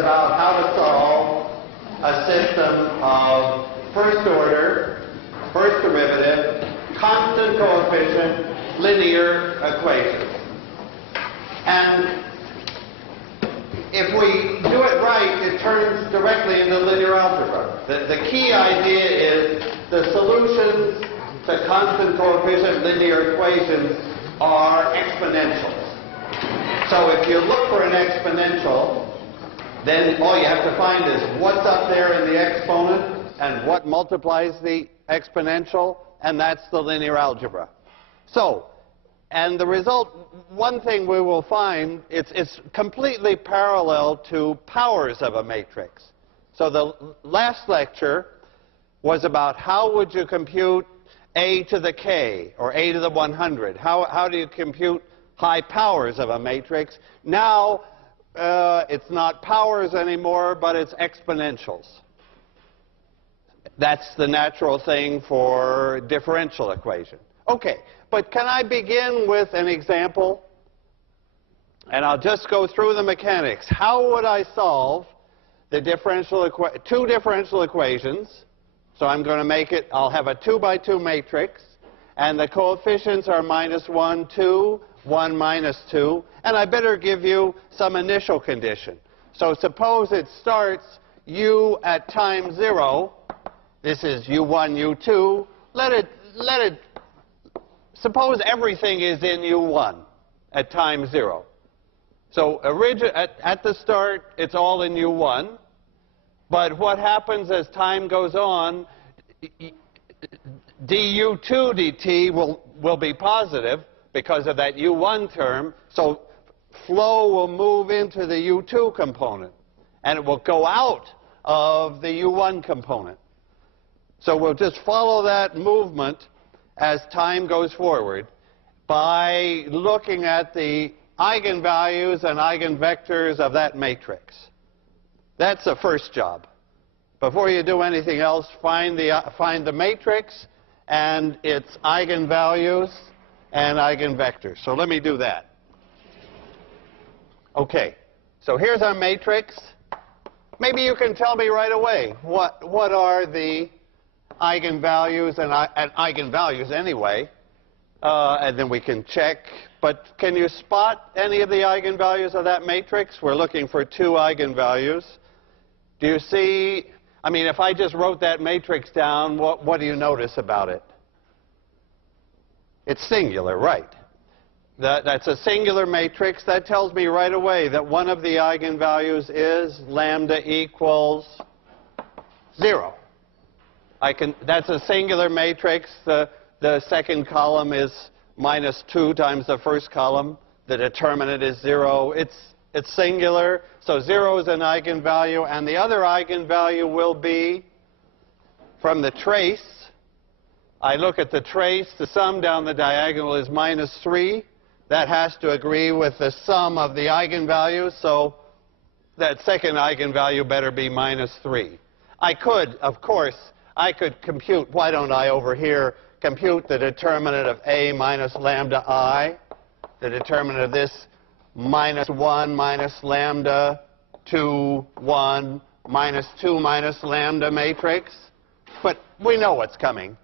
about how to solve a system of first order, first derivative, constant coefficient, linear equations. And if we do it right, it turns directly into linear algebra. The key idea is the solutions to constant coefficient linear equations are exponentials. So if you look for an exponential, then all you have to find is what's up there in the exponent and what multiplies the exponential, and that's the linear algebra. So, and the result, one thing we will find, it's completely parallel to powers of a matrix. So the last lecture was about how would you compute a to the k, or a to the 100. How do you compute high powers of a matrix? Now, it's not powers anymore, but it's exponentials. That's the natural thing for differential equation. Okay, but can I begin with an example? And I'll just go through the mechanics. How would I solve the two differential equations? So I'm going to make it, I'll have a 2 by 2 matrix, and the coefficients are -1, 2, 1, -2, and I better give you some initial condition. So suppose it starts u at time 0. This is u1, u2. Suppose everything is in u1 at time 0. So at the start, it's all in u1. But what happens as time goes on, du2 dt will be positive because of that u1 term. So flow will move into the u2 component, and it will go out of the u1 component. So we'll just follow that movement as time goes forward by looking at the eigenvalues and eigenvectors of that matrix. That's the first job. Before you do anything else, find the matrix and its eigenvalues and eigenvectors. So let me do that. Okay, so here's our matrix. Maybe you can tell me right away what are the eigenvalues and eigenvalues anyway, and then we can check. But can you spot any of the eigenvalues of that matrix? We're looking for 2 eigenvalues. Do you see, I mean, if I just wrote that matrix down, what do you notice about it? It's singular, right? That's a singular matrix. That tells me right away that one of the eigenvalues is lambda equals 0. That's a singular matrix. The second column is -2 times the first column. The determinant is 0. It's singular, so 0 is an eigenvalue, and the other eigenvalue will be from the trace. I look at the trace. The sum down the diagonal is -3. That has to agree with the sum of the eigenvalues, so that second eigenvalue better be -3. I could, of course, I could compute, why don't I over here compute the determinant of a minus lambda I, the determinant of this -1 minus lambda 2, 1, -2 minus lambda matrix. But we know what's coming.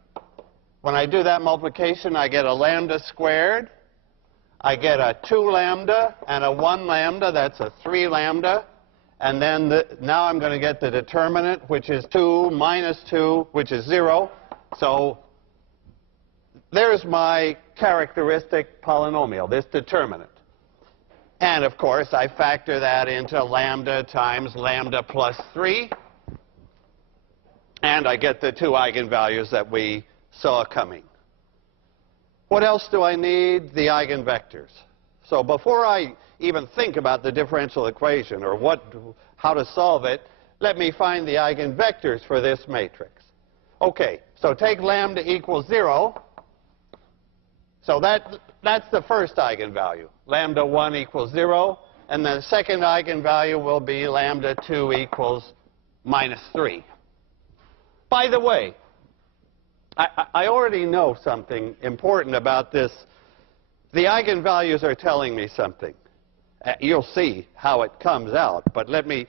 When I do that multiplication, I get a lambda squared. I get a 2 lambda and a 1 lambda. That's a 3 lambda. And then now I'm going to get the determinant, which is 2 minus 2, which is 0. So there's my characteristic polynomial, this determinant. And, of course, I factor that into lambda times lambda plus 3. And I get the 2 eigenvalues that we saw coming. What else do I need? The eigenvectors. So before I even think about the differential equation or how to solve it, let me find the eigenvectors for this matrix. Okay, so take lambda equals 0. So that's the first eigenvalue. Lambda 1 equals 0. And the second eigenvalue will be lambda 2 equals -3. By the way, I already know something important about this. The eigenvalues are telling me something. You'll see how it comes out, but let me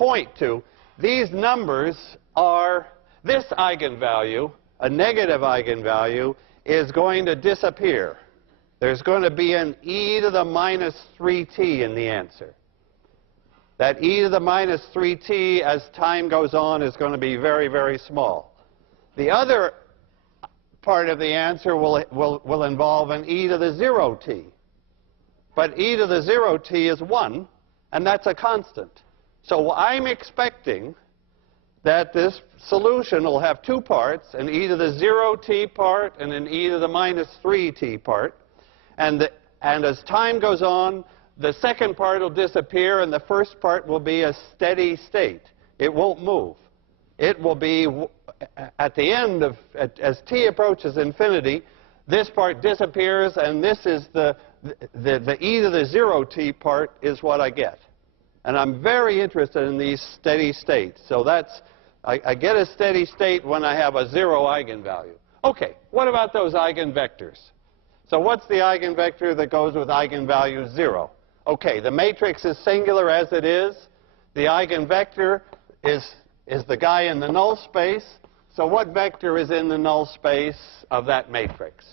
point to, these numbers are, this eigenvalue, a negative eigenvalue, is going to disappear. There's going to be an e to the minus 3t in the answer. That e to the minus 3t, as time goes on, is going to be very, very small. The other part of the answer will involve an e to the 0t. But e to the 0t is 1, and that's a constant. So I'm expecting that this solution will have two parts, an e to the 0t part and an e to the minus 3t part. And as time goes on, the second part will disappear, and the first part will be a steady state. It won't move. It will be, at the end of, as t approaches infinity, this part disappears, and this is the e to the 0t part is what I get. And I'm very interested in these steady states. So that's, I get a steady state when I have a 0 eigenvalue. Okay, what about those eigenvectors? So what's the eigenvector that goes with eigenvalue 0? Okay, the matrix is singular as it is. The eigenvector is the guy in the null space. So what vector is in the null space of that matrix?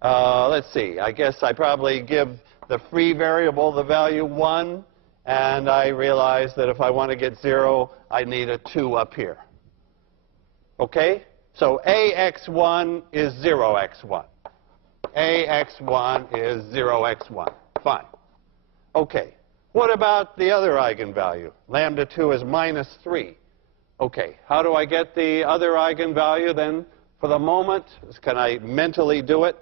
Let's see. I guess I probably give the free variable the value 1. And I realize that if I want to get 0, I need a 2 up here. Okay? So AX1 is 0x1. AX1 is 0x1. Fine. Okay. What about the other eigenvalue? Lambda 2 is minus 3. Okay. How do I get the other eigenvalue then? For the moment, can I mentally do it?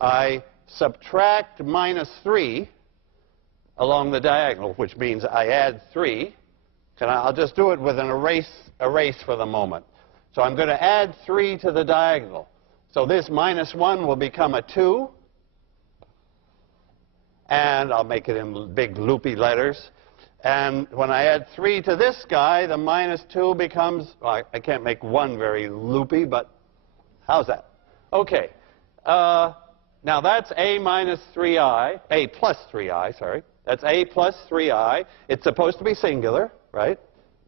I subtract minus 3 along the diagonal, which means I add 3. I'll just do it with an erase for the moment. So I'm going to add 3 to the diagonal. So this minus 1 will become a 2. And I'll make it in big loopy letters. And when I add 3 to this guy, the minus 2 becomes, well, I can't make 1 very loopy, but how's that? Okay. Now that's a minus 3i, a plus 3i, sorry. That's a plus 3i. It's supposed to be singular, right?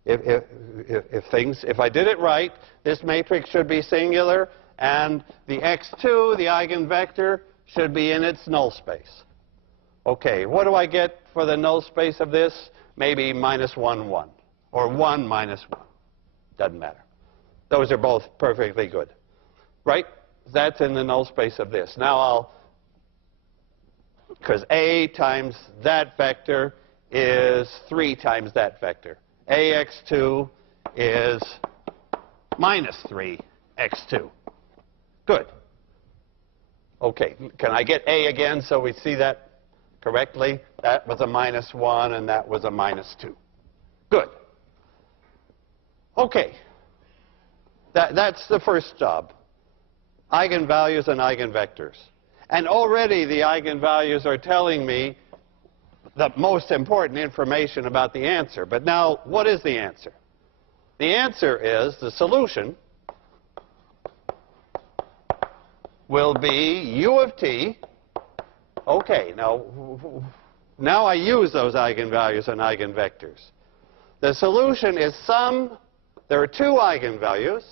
If I did it right, this matrix should be singular, and the x2, the eigenvector, should be in its null space. Okay, what do I get for the null space of this? Maybe minus 1, 1, or 1 minus 1. Doesn't matter. Those are both perfectly good, right? That's in the null space of this. Now because a times that vector is 3 times that vector. AX2 is minus 3x2. Good. Okay, can I get a again so we see that correctly? That was a minus 1 and that was a minus 2. Good. Okay. That's the first job. Eigenvalues and eigenvectors. And already the eigenvalues are telling me the most important information about the answer. But now, what is the answer? The answer is the solution will be u of t. Okay, now I use those eigenvalues and eigenvectors. The solution is there are 2 eigenvalues.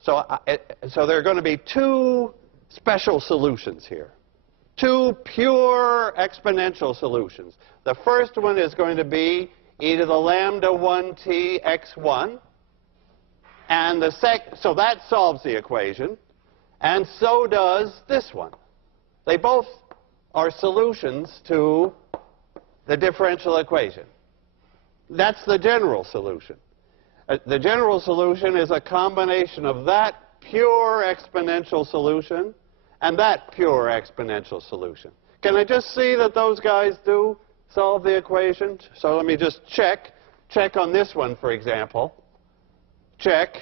So there are going to be 2 special solutions here. 2 pure exponential solutions. The first one is going to be e to the lambda 1t x1. And so that solves the equation. And so does this one. They both are solutions to the differential equation. That's the general solution. The general solution is a combination of that pure exponential solution and that pure exponential solution. Can I just see that those guys do solve the equation? So let me just check on this one, for example. Check.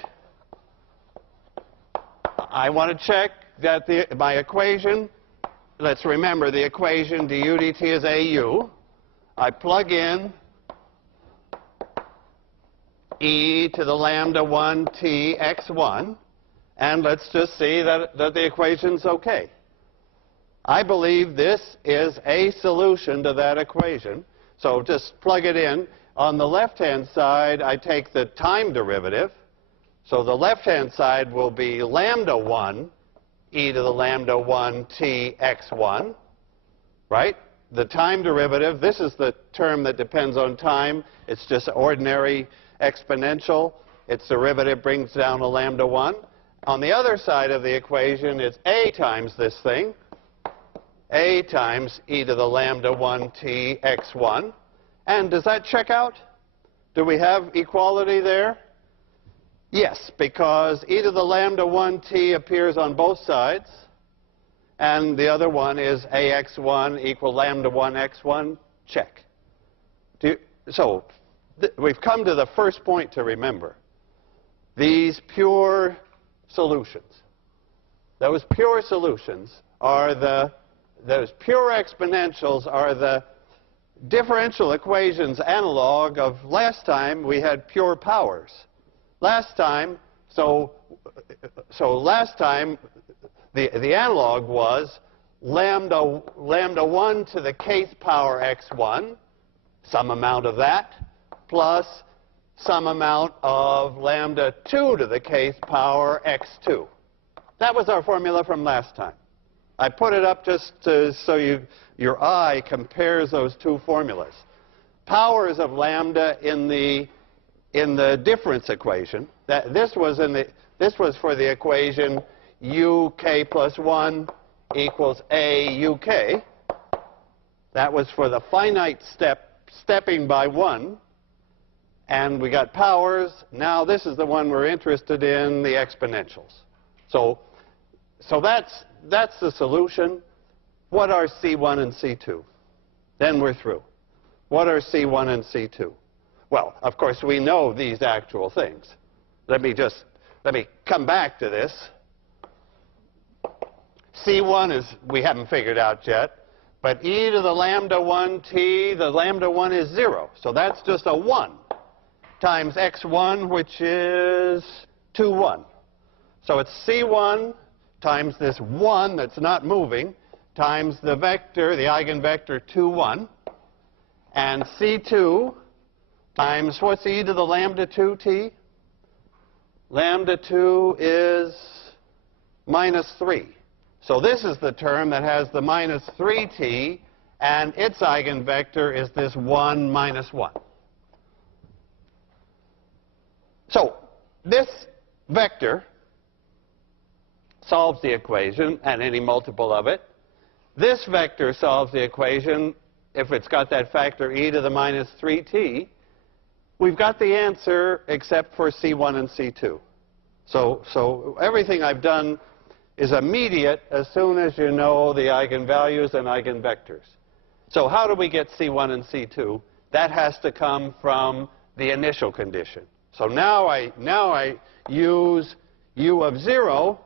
I want to check that my equation, let's remember the equation du dt is au. I plug in e to the lambda 1 t x1, and let's just see that the equation's okay. I believe this is a solution to that equation. So just plug it in. On the left-hand side, I take the time derivative. So the left-hand side will be lambda 1 e to the lambda 1 t x1, right? The time derivative, this is the term that depends on time. It's just ordinary exponential. Its derivative brings down a lambda 1. On the other side of the equation, it's a times this thing, a times e to the lambda 1 t x1. And does that check out? Do we have equality there? Yes, because e to the lambda 1 t appears on both sides. And the other one is ax1 equal lambda 1 x1. Check. So we've come to the first point to remember. These pure solutions, those pure solutions are those pure exponentials are the differential equations analog of last time we had pure powers. Last time, so last time the analog was lambda 1 to the kth power x1, some amount of that, plus some amount of lambda 2 to the kth power x2. That was our formula from last time. I put it up just so your eye compares those two formulas. Powers of lambda in the difference equation. This was for the equation uk plus 1 equals a uk. That was for the finite stepping by 1. And we got powers. Now this is the one we're interested in, the exponentials. So that's the solution. What are C1 and C2? Then we're through. What are C1 and C2? Well, of course, we know these actual things. Let me come back to this. C1 is, we haven't figured out yet, but e to the lambda 1 t, the lambda 1 is 0. So that's just a 1 times x1, which is 2, 1. So it's C1 times this 1 that's not moving, times the vector, the eigenvector 2, 1, and C2 times, what's e to the lambda 2t? Lambda 2 is minus 3. So this is the term that has the minus 3t, and its eigenvector is this 1 minus 1. So this vector solves the equation, and any multiple of it. This vector solves the equation if it's got that factor e to the minus 3t. We've got the answer except for C1 and C2. So everything I've done is immediate as soon as you know the eigenvalues and eigenvectors. So how do we get C1 and C2? That has to come from the initial condition. So now I use u of 0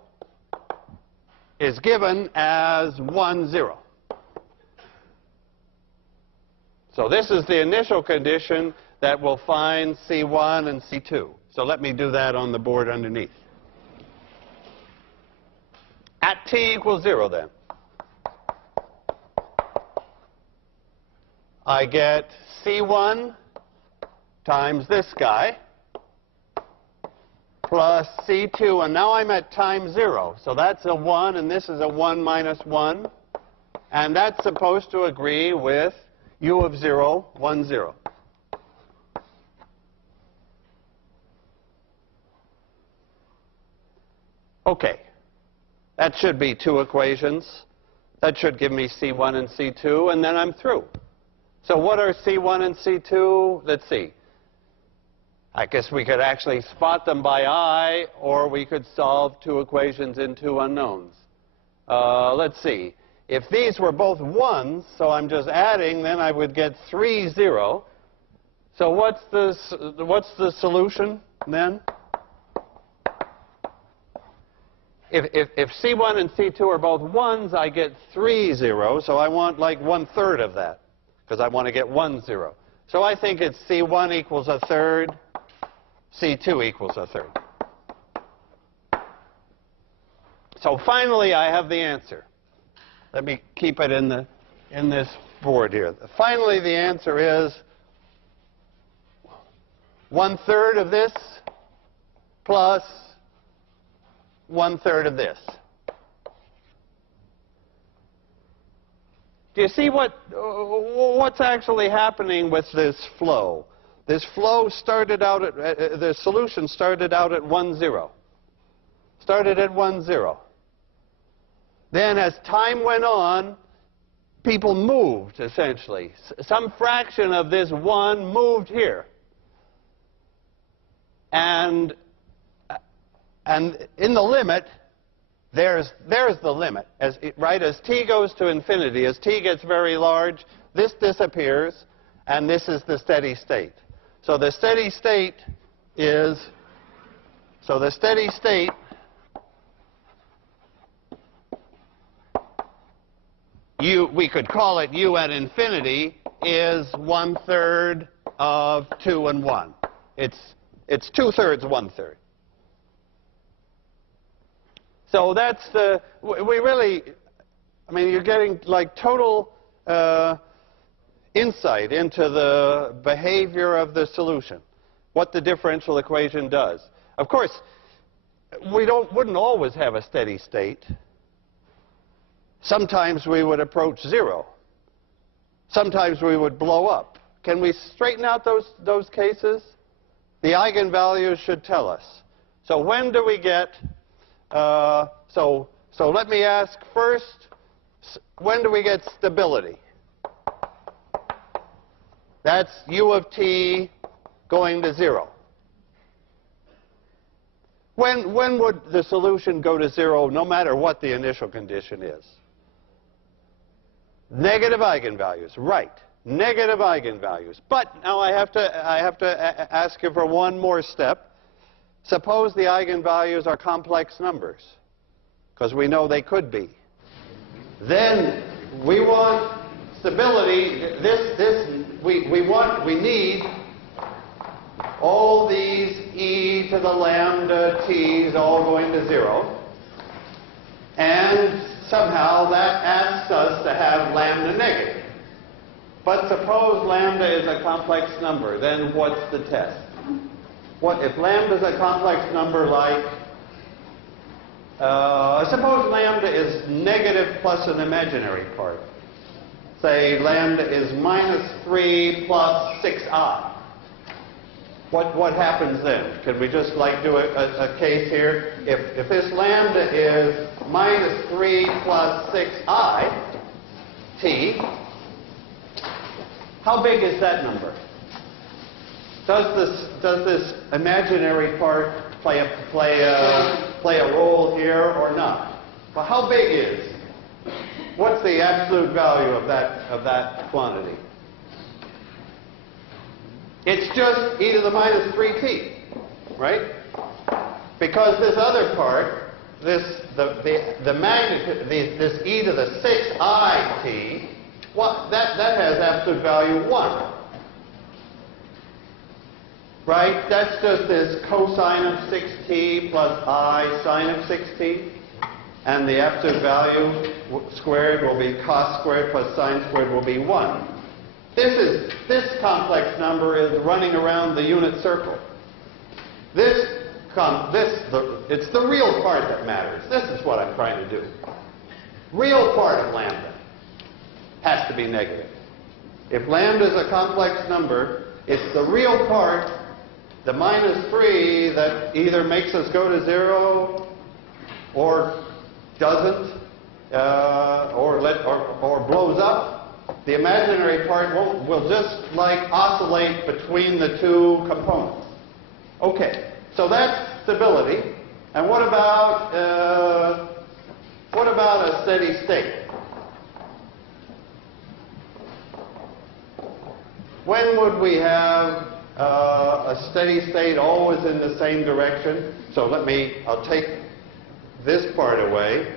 is given as 1, 0. So this is the initial condition that will find C1 and C2. So let me do that on the board underneath. At t equals 0, then, I get C1 times this guy plus C2, and now I'm at time 0. So that's a 1, and this is a 1 minus 1. And that's supposed to agree with u of 0, 1, 0. OK. That should be two equations. That should give me C1 and C2, and then I'm through. So what are C1 and C2? Let's see. I guess we could actually spot them by eye, or we could solve two equations in two unknowns. Let's see. If these were both 1s, so I'm just adding, then I would get 3, 0. So what's the solution then? If C1 and C2 are both 1s, I get 3, 0. So I want like 1/3 of that, because I want to get 1, 0. So I think it's C1 equals 1/3, C2 equals 1/3. So finally, I have the answer. Let me keep it in this board here. Finally, the answer is 1/3 of this plus 1/3 of this. Do you see what's actually happening with this flow? This flow started out at, the solution started out at 1, 0. Started at 1, 0. Then as time went on, people moved, essentially. Some fraction of this 1 moved here. And in the limit, there's the limit. As t goes to infinity, as t gets very large, this disappears, and this is the steady state. So the steady state is, we could call it u at infinity, is 1/3 of 2 and 1. It's 2/3, 1/3. So that's we really, I mean, you're getting like total insight into the behavior of the solution, what the differential equation does. Of course, we wouldn't always have a steady state. Sometimes we would approach 0. Sometimes we would blow up. Can we straighten out those cases? The eigenvalues should tell us. So when do we get, so let me ask first, when do we get stability? That's u of t going to 0. When would the solution go to 0 no matter what the initial condition is? Negative eigenvalues, right. Negative eigenvalues. But now I have to ask you for one more step. Suppose the eigenvalues are complex numbers, because we know they could be. Then we want stability. We need all these e to the lambda t's all going to 0. And somehow that asks us to have lambda negative. But suppose lambda is a complex number, then what's the test? What if lambda is a complex number like, suppose lambda is negative plus an imaginary part. Say lambda is -3 plus 6i. What happens then? Can we just like do a case here? If this lambda is -3 plus 6i t, how big is that number? Does this imaginary part play a role here or not? Well, how big is? What's the absolute value of that quantity? It's just e to the -3t, right? Because this other part, the magnitude, this e to the 6it, that has absolute value 1. Right? That's just this cosine of 6t plus I sine of 6t. And the absolute value squared will be cos squared plus sine squared will be 1. This complex number is running around the unit circle. It's the real part that matters. This is what I'm trying to do. Real part of lambda has to be negative. If lambda is a complex number, it's the real part, the -3, that either makes us go to 0 or doesn't, or blows up. The imaginary part will just like oscillate between the two components. Okay, so that's stability. And what about a steady state? When would we have a steady state always in the same direction? So I'll take this part away.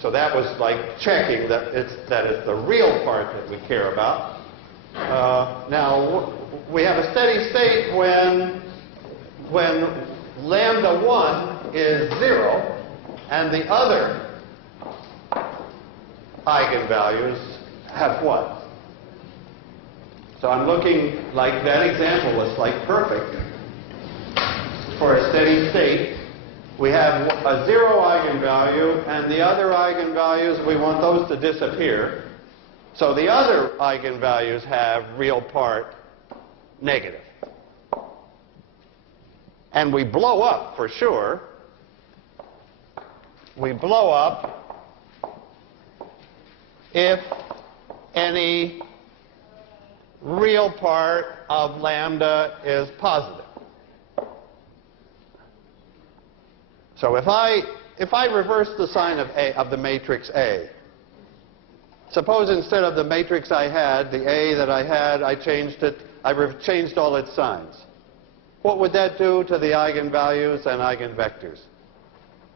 So that was like checking that it's the real part that we care about. Now we have a steady state when lambda 1 is 0 and the other eigenvalues have what? So I'm looking like that example was like perfect for a steady state. We have a 0 eigenvalue, and the other eigenvalues, we want those to disappear. So the other eigenvalues have real part negative. And we blow up for sure. We blow up if any real part of lambda is positive. So if I reverse the sign of the matrix A, suppose instead of the matrix I had, the A that I had, I changed it, I changed all its signs. What would that do to the eigenvalues and eigenvectors?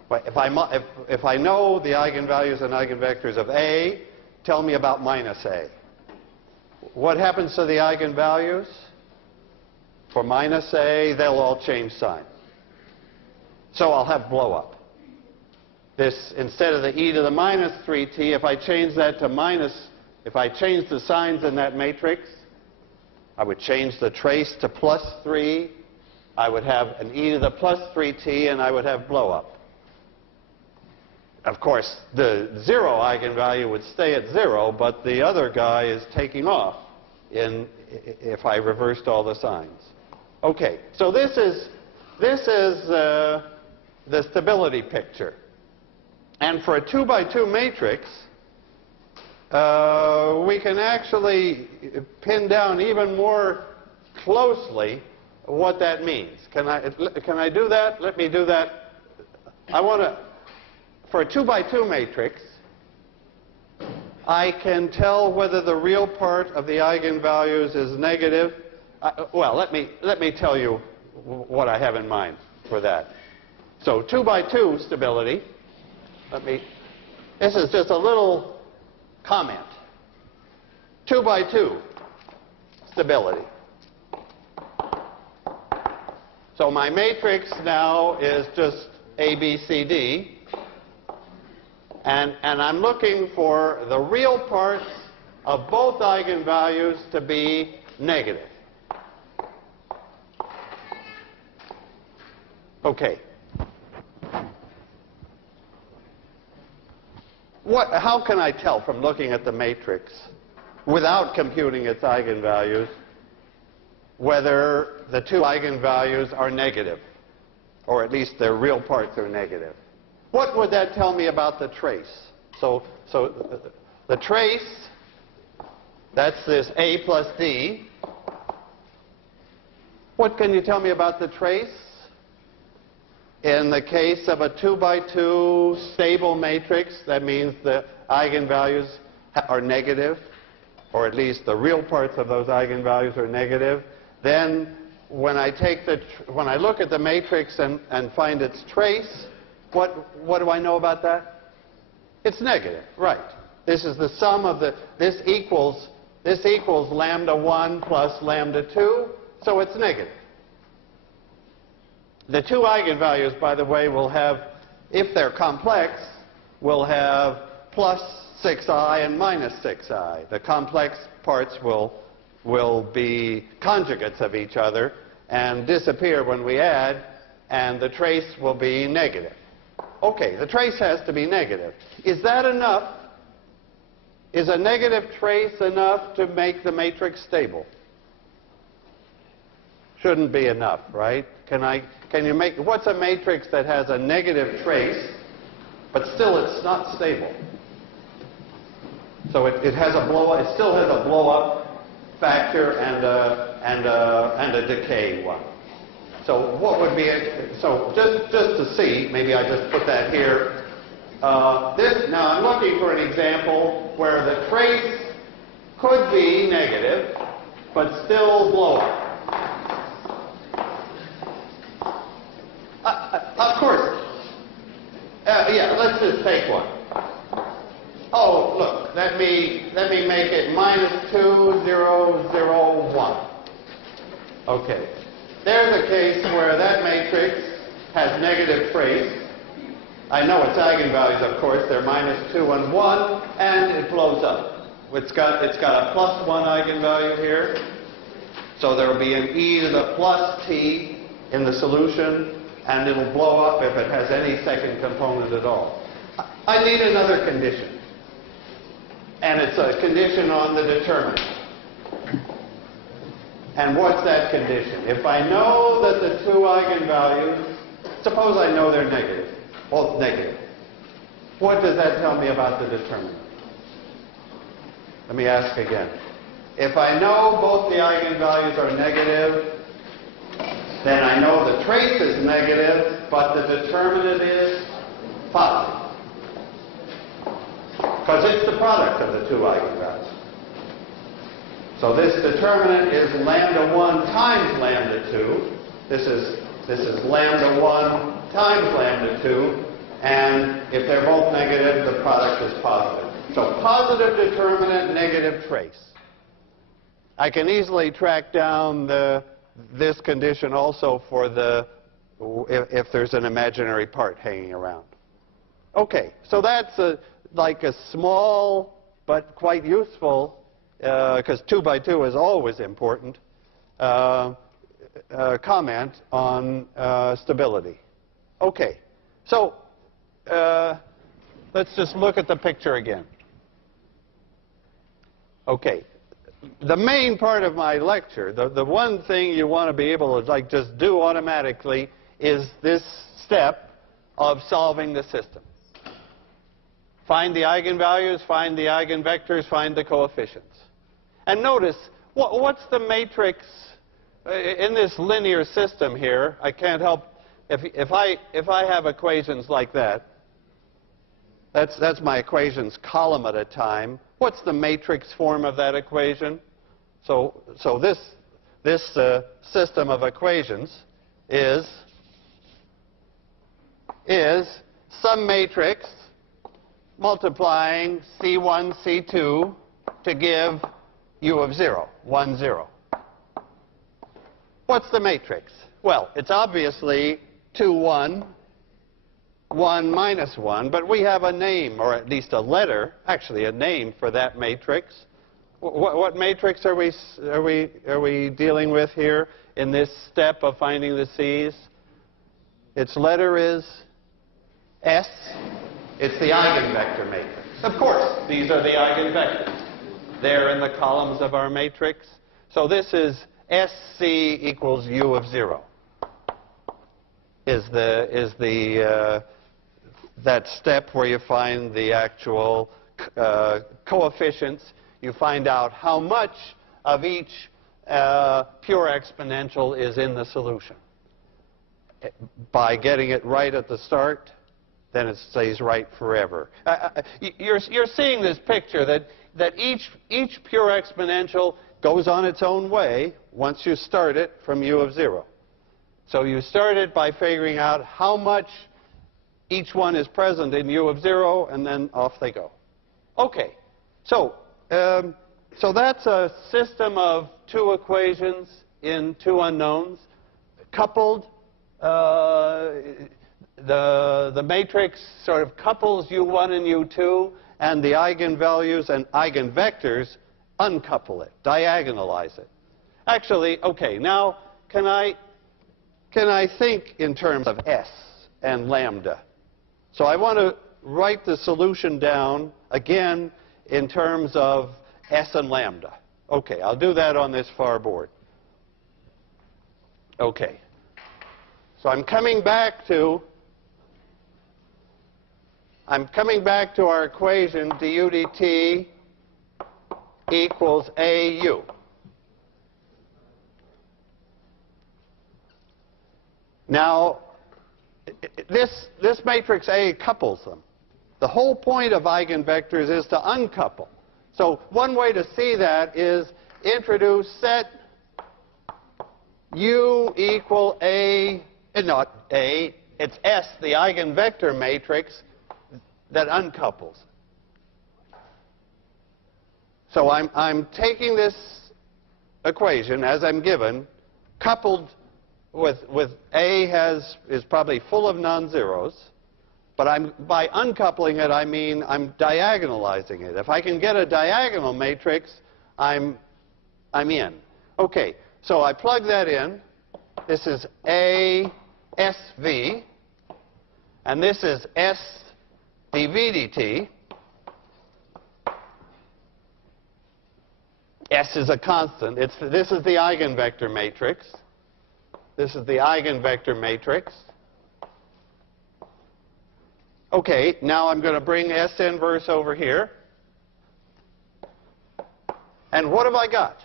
Well, if I know the eigenvalues and eigenvectors of A, tell me about minus A. What happens to the eigenvalues? For minus A, they'll all change sign. So I'll have blow up. This, instead of the e to the minus 3t, if I change that to minus, if I change the signs in that matrix, I would change the trace to plus 3. I would have an e to the plus 3t, and I would have blow up. Of course, the 0 eigenvalue would stay at 0, but the other guy is taking off if I reversed all the signs. Okay, so this is the stability picture. And for a 2 by 2 matrix, we can actually pin down even more closely what that means. Can I do that? Let me do that. I want to, for a 2 by 2 matrix, I can tell whether the real part of the eigenvalues is negative. Well, let me tell you what I have in mind for that. So 2 by 2 stability. This is just a little comment. 2 by 2 stability. So my matrix now is just A, B, C, D. And I'm looking for the real parts of both eigenvalues to be negative. Okay. How can I tell from looking at the matrix, without computing its eigenvalues, whether the two eigenvalues are negative, or at least their real parts are negative? What would that tell me about the trace? So the trace, that's this A plus D. What can you tell me about the trace? In the case of a 2 by 2 stable matrix, that means the eigenvalues are negative, or at least the real parts of those eigenvalues are negative. Then when I look at the matrix and find its trace, what do I know about that? It's negative, right. This is the sum of this equals lambda 1 plus lambda 2, so it's negative. The two eigenvalues, by the way, will have, if they're complex, will have plus 6i and minus 6i. The complex parts will be conjugates of each other and disappear when we add, and the trace will be negative. Okay, the trace has to be negative. Is that enough? Is a negative trace enough to make the matrix stable? Shouldn't be enough, right? Can you make, what's a matrix that has a negative trace, but still it's not stable? So it has a it still has a blow-up factor and a decay one. So what would be so just to see, maybe I just put that here. Now I'm looking for an example where the trace could be negative, but still blow up. Of course. Yeah, let's just take one. Oh, look, let me make it minus 2, 0, 0, 1. Okay. There's a case where that matrix has negative trace. I know its eigenvalues, of course. They're minus 2 and 1, and it blows up. It's got a plus 1 eigenvalue here, So there will be an e to the plus t in the solution, and it'll blow up if it has any second component at all. I need another condition. And it's a condition on the determinant. And what's that condition? If I know that the two eigenvalues, suppose I know they're negative, both negative. What does that tell me about the determinant? Let me ask again. If I know both the eigenvalues are negative, then I know the trace is negative, but the determinant is positive. Because it's the product of the two eigenvalues. So this determinant is lambda 1 times lambda 2. This is lambda 1 times lambda 2. And if they're both negative, the product is positive. So positive determinant, negative trace. I can easily track down this condition also for if there's an imaginary part hanging around. Okay, so that's like a small but quite useful, because 2 by 2 is always important, comment on stability. Okay, so let's just look at the picture again. Okay, the main part of my lecture, the one thing you want to be able to just do automatically is this step of solving the system. Find the eigenvalues, find the eigenvectors, find the coefficients. And notice, what's the matrix in this linear system here? I can't help, if I have equations like that, that's my equations column at a time. What's the matrix form of that equation? So this system of equations is some matrix multiplying C1, C2 to give U of 0, 1, 0. What's the matrix? Well, it's obviously 2, 1, 1 minus 1, but we have a name, or at least a letter, actually a name for that matrix. What matrix are we dealing with here in this step of finding the C's? Its letter is S. It's the eigenvector matrix. Of course, these are the eigenvectors. They're in the columns of our matrix. So this is SC equals U of 0. Is that step where you find the actual coefficients. You find out how much of each pure exponential is in the solution. By getting it right at the start, then it stays right forever. You're seeing this picture that each pure exponential goes on its own way once you start it from U of 0. So you start it by figuring out how much each one is present in U of 0, and then off they go. Okay, so that's a system of two equations in two unknowns, coupled. The matrix sort of couples U1 and U2, and the eigenvalues and eigenvectors uncouple it, diagonalize it. Actually, okay, now can I think in terms of S and lambda? So I want to write the solution down again in terms of S and lambda. Okay, I'll do that on this far board. Okay. So I'm coming back to our equation du dt equals AU. Now, this matrix A couples them. The whole point of eigenvectors is to uncouple. So one way to see that is introduce set U equal A, not A, it's S, the eigenvector matrix that uncouples. So I'm taking this equation as I'm given, coupled with A is probably full of non-zeros, but by uncoupling it, I mean I'm diagonalizing it. If I can get a diagonal matrix, I'm in. Okay, So I plug that in. This is ASV, and this is S dV dt. S is a constant. This is the eigenvector matrix. This is the eigenvector matrix. Okay, now I'm going to bring S inverse over here. And what have I got?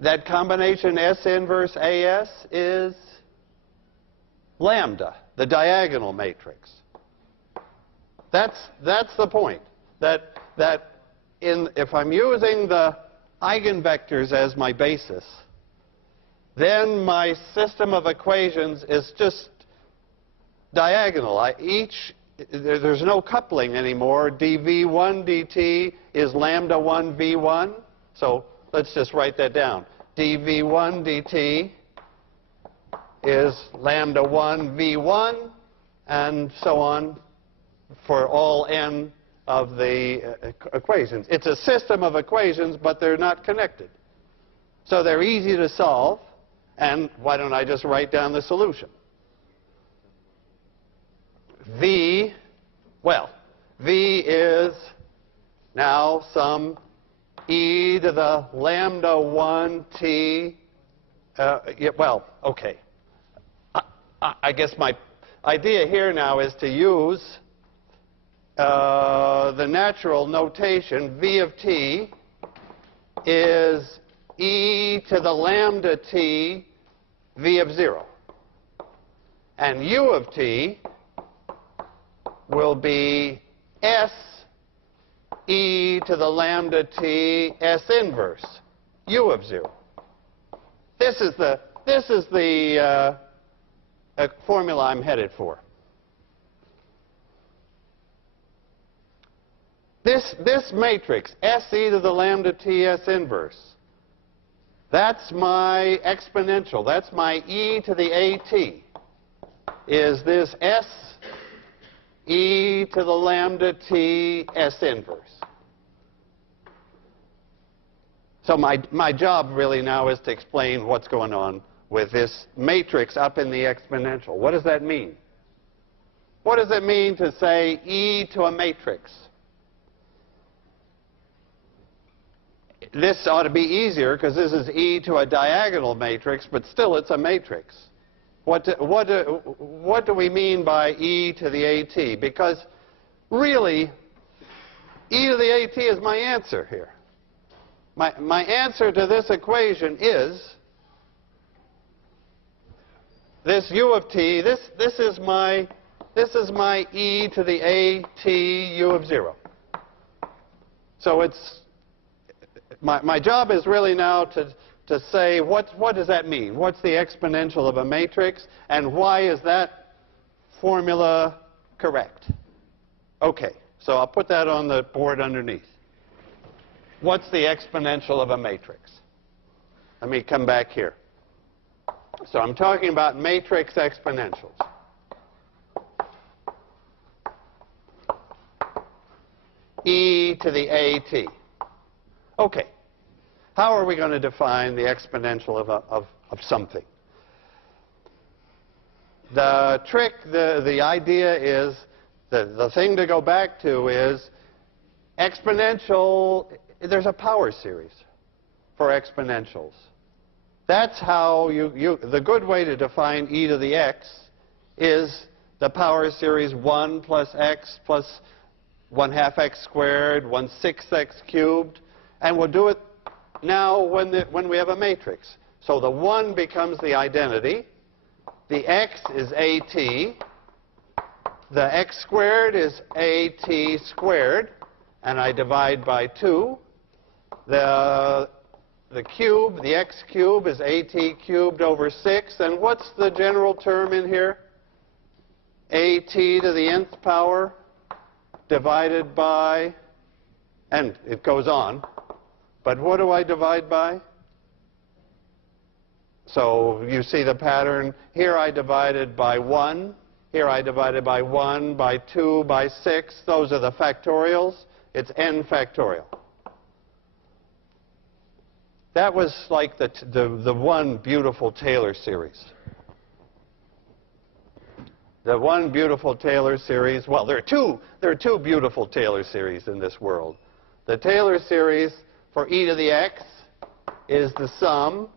That combination S inverse AS is lambda, the diagonal matrix. That's the point. That if I'm using the eigenvectors as my basis, then my system of equations is just diagonal. There's no coupling anymore. dv1 dt is lambda 1 v1. So let's just write that down. dv1 dt is lambda 1 v1, and so on for all n of the equations. It's a system of equations, but they're not connected. So they're easy to solve, and why don't I just write down the solution? V is now some e to the lambda 1 t. Okay. I guess my idea here now is to use the natural notation. V of t is e to the lambda t v of 0. And u of t will be s e to the lambda t s inverse u of 0. This is the formula I'm headed for. This matrix, s e to the lambda t s inverse, that's my exponential. That's my e to the at. Is this s e to the lambda t s inverse. So my job really now is to explain what's going on with this matrix up in the exponential. What does that mean? What does it mean to say e to a matrix? This ought to be easier because this is e to a diagonal matrix, but still it's a matrix. What do we mean by e to the at? Because really, e to the at is my answer here. My answer to this equation is this u of t. This is my e to the at u of 0. So it's my job is really now to say what does that mean? What's the exponential of a matrix, and why is that formula correct? Okay, so I'll put that on the board underneath. What's the exponential of a matrix? Let me come back here. So I'm talking about matrix exponentials. E to the at. Okay. How are we going to define the exponential of something? The trick, the idea is, the thing to go back to is exponential. There's a power series for exponentials. That's how the good way to define e to the x is the power series 1 plus x plus 1/2 x squared, 1/6 x cubed. And we'll do it now when we have a matrix. So the 1 becomes the identity. The x is at. The x squared is at squared. And I divide by 2. The cube, the x cube, is at cubed over 6. And what's the general term in here? At to the nth power divided by, and it goes on. But what do I divide by? So you see the pattern. Here I divided by 1. Here I divided by 1, by 2, by 6. Those are the factorials. It's n factorial. That was like the one beautiful Taylor series. The one beautiful Taylor series, well, there are two beautiful Taylor series in this world. The Taylor series for e to the x is the sum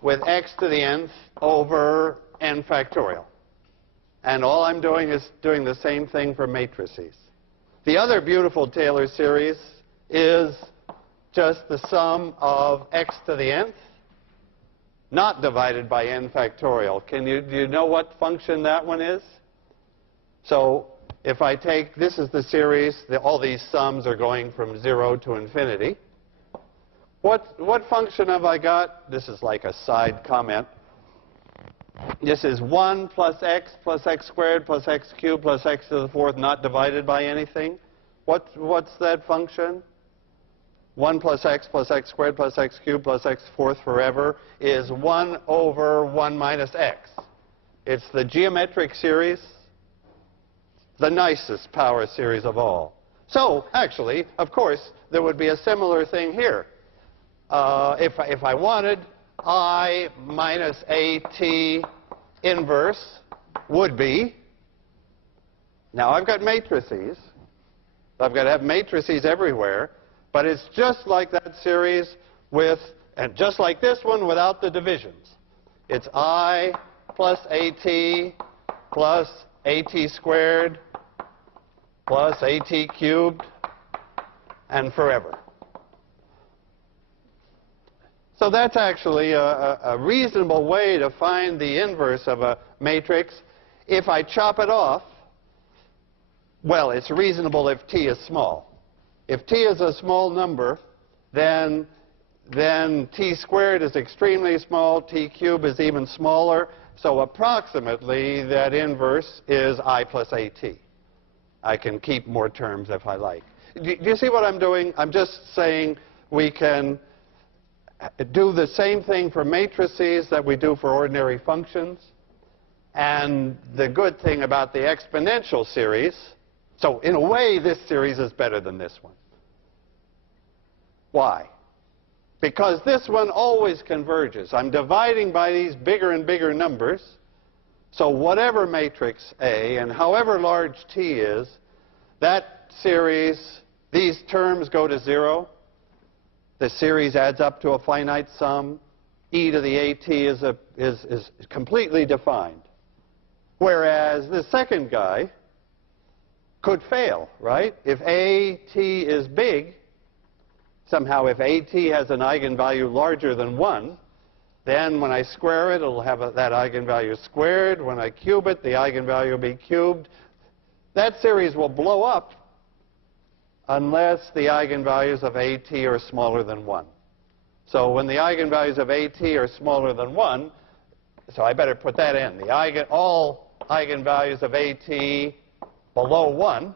with x to the nth over n factorial. And all I'm doing is doing the same thing for matrices. The other beautiful Taylor series is just the sum of x to the nth, not divided by n factorial. Do you know what function that one is? So if I take, this is the series, all these sums are going from 0 to infinity. What function have I got? This is like a side comment. This is 1 plus x squared plus x cubed plus x to the fourth not divided by anything. What's that function? 1 plus x squared plus x cubed plus x fourth forever is 1 over 1 minus x. It's the geometric series, the nicest power series of all. So, actually, of course, there would be a similar thing here. If I wanted, I minus AT inverse would be, now I've got matrices. I've got to have matrices everywhere. But it's just like that series with, and just like this one without the divisions. It's I plus AT plus AT squared plus AT cubed and forever. So that's actually a reasonable way to find the inverse of a matrix. If I chop it off, well, it's reasonable if t is small. If t is a small number, then t squared is extremely small, t cubed is even smaller. So approximately, that inverse is I plus AT. I can keep more terms if I like. Do you see what I'm doing? I'm just saying we can do the same thing for matrices that we do for ordinary functions. And the good thing about the exponential series, so in a way, this series is better than this one. Why? Because this one always converges. I'm dividing by these bigger and bigger numbers. So whatever matrix A and however large T is, that series, these terms go to 0. The series adds up to a finite sum. E to the AT is completely defined. Whereas the second guy could fail, right? If AT is big, somehow if AT has an eigenvalue larger than 1, then when I square it, it'll have that eigenvalue squared. When I cube it, the eigenvalue will be cubed. That series will blow up unless the eigenvalues of AT are smaller than 1. So when the eigenvalues of AT are smaller than 1, so I better put that in. All eigenvalues of AT below 1,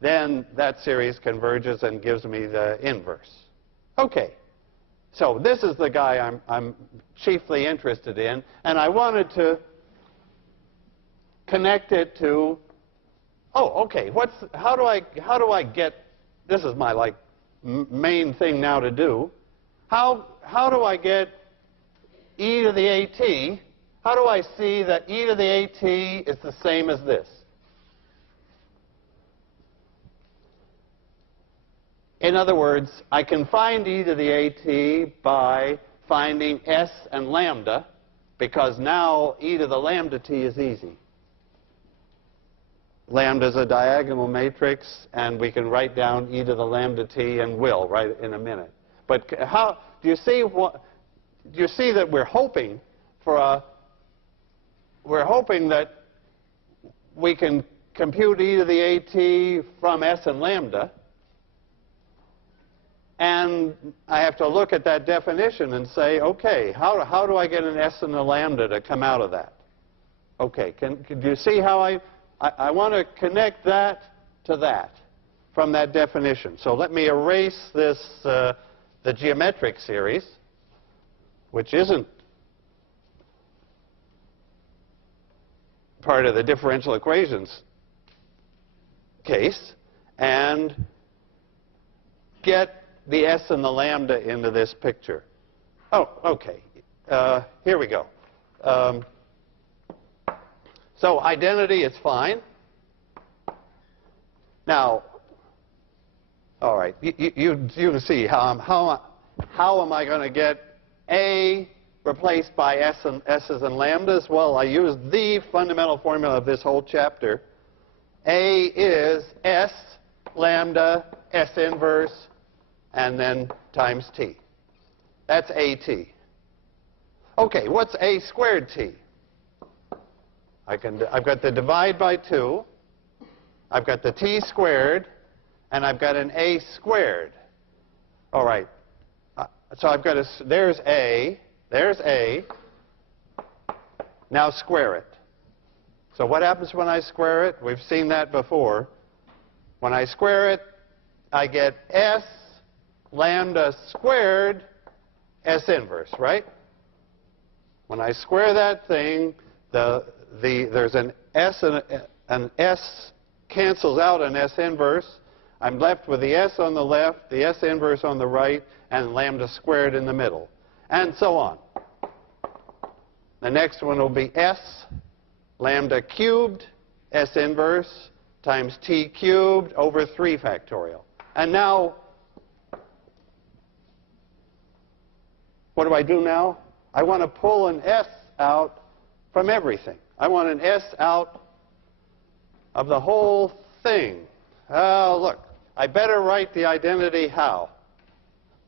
then that series converges and gives me the inverse. Okay, so this is the guy I'm chiefly interested in, and I wanted to connect it to, oh, okay, how do I get, this is my main thing now to do, how do I get e to the AT, how do I see that e to the AT is the same as this? In other words, I can find e to the AT by finding s and lambda, because now e to the lambda t is easy. Lambda is a diagonal matrix, and we can write down e to the lambda t, and will right in a minute. But how do you see that we're hoping that we can compute e to the AT from s and lambda. And I have to look at that definition and say, okay, how do I get an s and a lambda to come out of that? Okay, do you see how I want to connect that to that from that definition. So let me erase this, the geometric series, which isn't part of the differential equations case, and get the s and the lambda into this picture. Oh, okay. Here we go. So identity is fine. Now, all right, you can see how am I going to get A replaced by S's and lambdas? Well, I used the fundamental formula of this whole chapter. A is S lambda S inverse and then times T. That's AT. Okay, what's A squared T? I've got the divide by 2. I've got the T squared, and I've got an A squared. All right. So I've got there's A. There's A. Now square it. So what happens when I square it? We've seen that before. When I square it, I get S lambda squared S inverse, right? When I square that thing, there's an S and an S cancels out an S inverse. I'm left with the S on the left, the S inverse on the right, and lambda squared in the middle, and so on. The next one will be S lambda cubed S inverse times T cubed over 3 factorial. And now, what do I do now? I want to pull an S out from everything. I want an S out of the whole thing. Oh, look, I better write the identity how?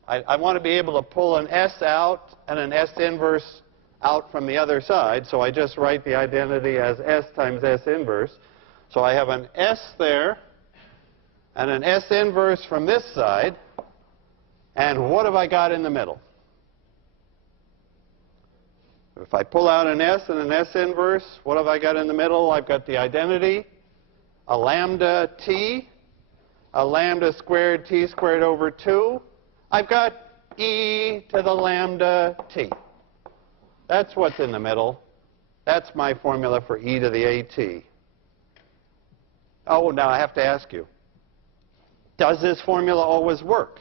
I want to be able to pull an S out and an S inverse out from the other side, so I just write the identity as S times S inverse. So I have an S there and an S inverse from this side, and what have I got in the middle? If I pull out an S and an S inverse, what have I got in the middle? I've got the identity, a lambda T, a lambda squared T squared over 2. I've got e to the lambda T. That's what's in the middle. That's my formula for e to the AT. Oh, now I have to ask you, does this formula always work?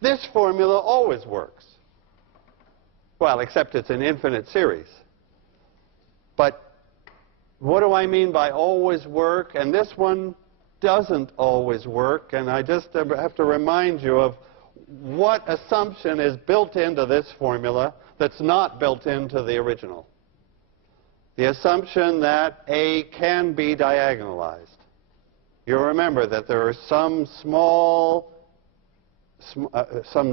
This formula always works. Well, except it's an infinite series. But what do I mean by always work? And this one doesn't always work. And I just have to remind you of what assumption is built into this formula that's not built into the original. The assumption that A can be diagonalized. You'll remember that there are some some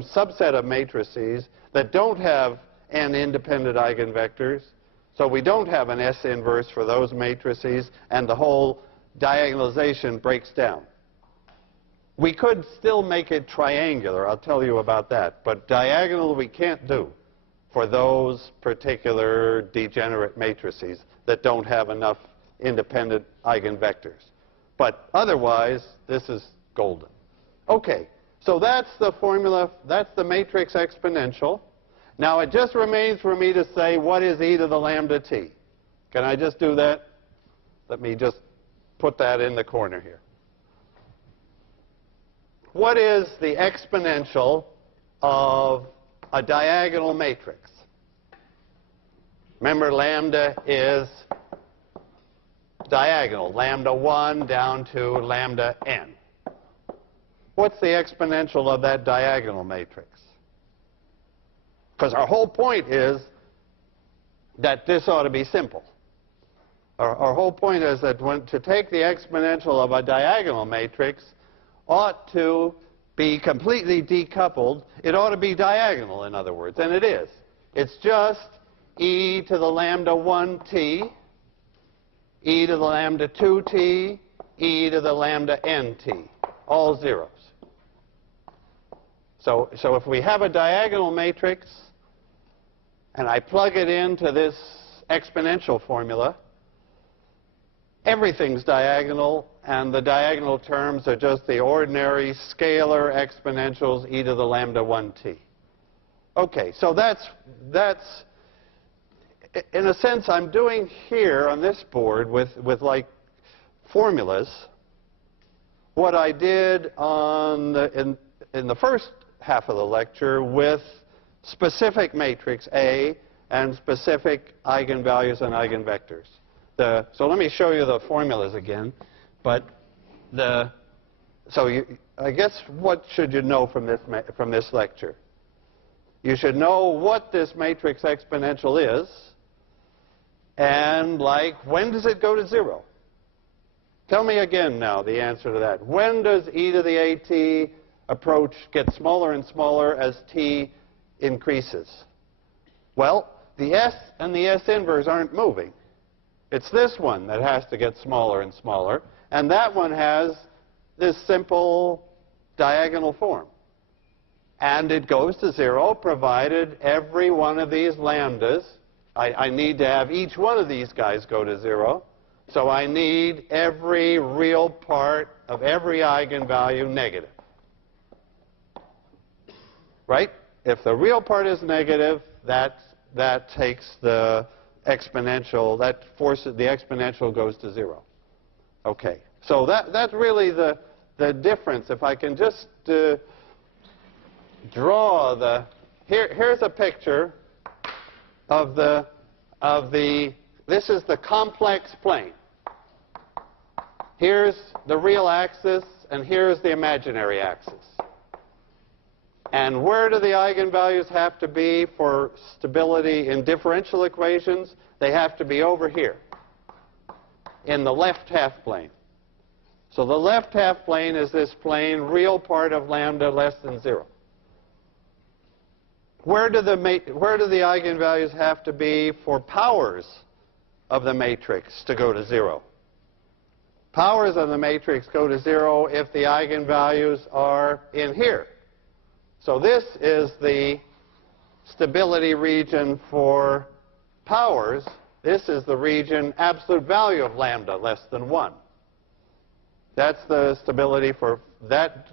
subset of matrices that don't have n independent eigenvectors. So we don't have an S inverse for those matrices, and the whole diagonalization breaks down. We could still make it triangular. I'll tell you about that. But diagonal we can't do for those particular degenerate matrices that don't have enough independent eigenvectors. But otherwise, this is golden. Okay, so that's the formula. That's the matrix exponential. Now, it just remains for me to say, what is e to the lambda t? Can I just do that? Let me just put that in the corner here. What is the exponential of a diagonal matrix? Remember, lambda is diagonal, lambda 1 down to lambda n. What's the exponential of that diagonal matrix? Because our whole point is that this ought to be simple. Our whole point is that to take the exponential of a diagonal matrix ought to be completely decoupled. It ought to be diagonal, in other words, and it is. It's just e to the lambda 1t, e to the lambda 2t, e to the lambda nt, all zeros. So if we have a diagonal matrix, and I plug it into this exponential formula, everything's diagonal, and the diagonal terms are just the ordinary scalar exponentials e to the lambda 1t. Okay, so that's in a sense, I'm doing here on this board with like formulas what I did in the first half of the lecture with specific matrix A and specific eigenvalues and eigenvectors. So let me show you the formulas again. But I guess what should you know from this lecture? You should know what this matrix exponential is, and when does it go to 0? Tell me again now the answer to that. When does e to the at approach get smaller and smaller as t increases? Well, the s and the s inverse aren't moving. It's this one that has to get smaller and smaller, and that one has this simple diagonal form. And it goes to 0 provided every one of these lambdas, I need to have each one of these guys go to 0. So I need every real part of every eigenvalue negative. Right? If the real part is negative, that takes the exponential, that forces the exponential goes to 0. Okay. So that's really the difference. If I can just draw here's a picture of this is the complex plane. Here's the real axis, and here's the imaginary axis. And where do the eigenvalues have to be for stability in differential equations? They have to be over here, in the left half plane. So the left half plane is this plane, real part of lambda less than 0. Where do the eigenvalues have to be for powers of the matrix to go to 0? Powers of the matrix go to 0 if the eigenvalues are in here. So this is the stability region for powers. This is the region absolute value of lambda less than 1. That's the stability for, that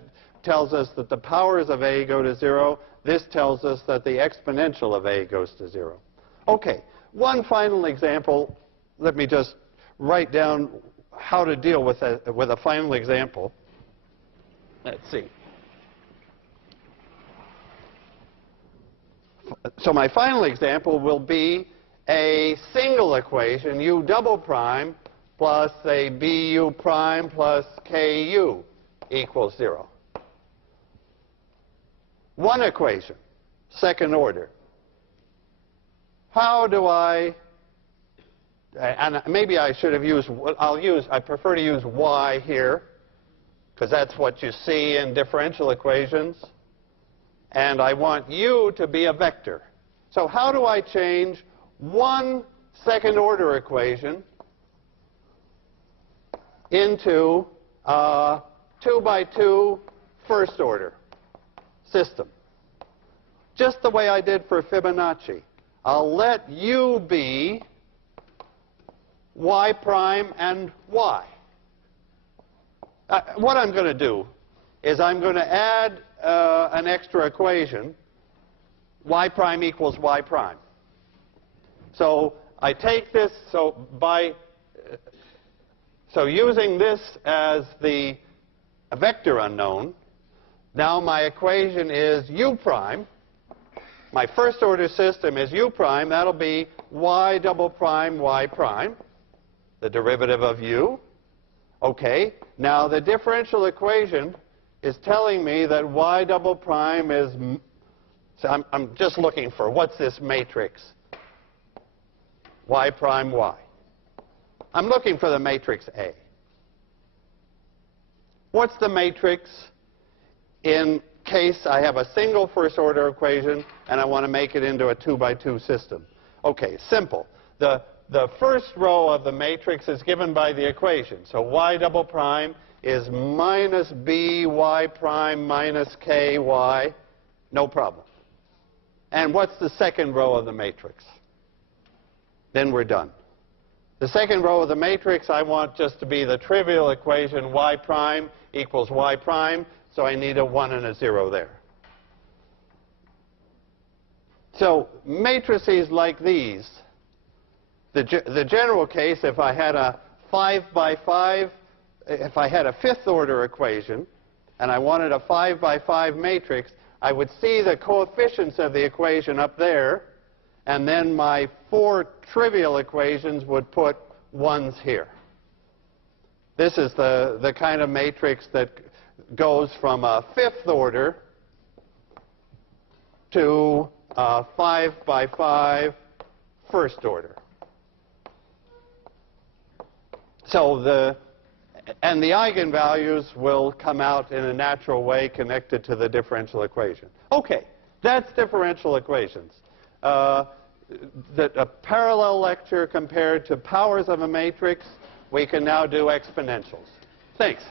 tells us that the powers of A go to 0. This tells us that the exponential of A goes to 0. Okay, one final example. Let me just write down how to deal with a final example. Let's see. So my final example will be a single equation, u double prime plus a bu prime plus ku equals 0. One equation, second order. How do I, and maybe I should have used, I prefer to use y here, because that's what you see in differential equations. And I want u to be a vector. So how do I change one second order equation into a 2 by 2 first order system? Just the way I did for Fibonacci. I'll let u be y prime and y. What I'm going to do is I'm going to add an extra equation, y prime equals y prime. So I take this, so using this as the vector unknown, now my equation is u prime. My first order system is u prime. That'll be y double prime y prime, the derivative of u. Okay, now the differential equation is telling me that y double prime is, so I'm just looking for, what's this matrix? Y prime y. I'm looking for the matrix A. What's the matrix in case I have a single first order equation and I want to make it into a 2 by 2 system? Okay, simple. The first row of the matrix is given by the equation. So y double prime is minus b y prime minus k y, no problem. And what's the second row of the matrix? Then we're done. The second row of the matrix I want just to be the trivial equation y prime equals y prime, so I need a 1 and a 0 there. So matrices like these, the general case, if I had a 5 by 5, if I had a fifth order equation and I wanted a 5 by 5 matrix, I would see the coefficients of the equation up there, and then my 4 trivial equations would put 1s here. This is the kind of matrix that goes from a 5th order to 5 by 5 first order. So the eigenvalues will come out in a natural way connected to the differential equation. Okay, that's differential equations. A parallel lecture compared to powers of a matrix. We can now do exponentials. Thanks.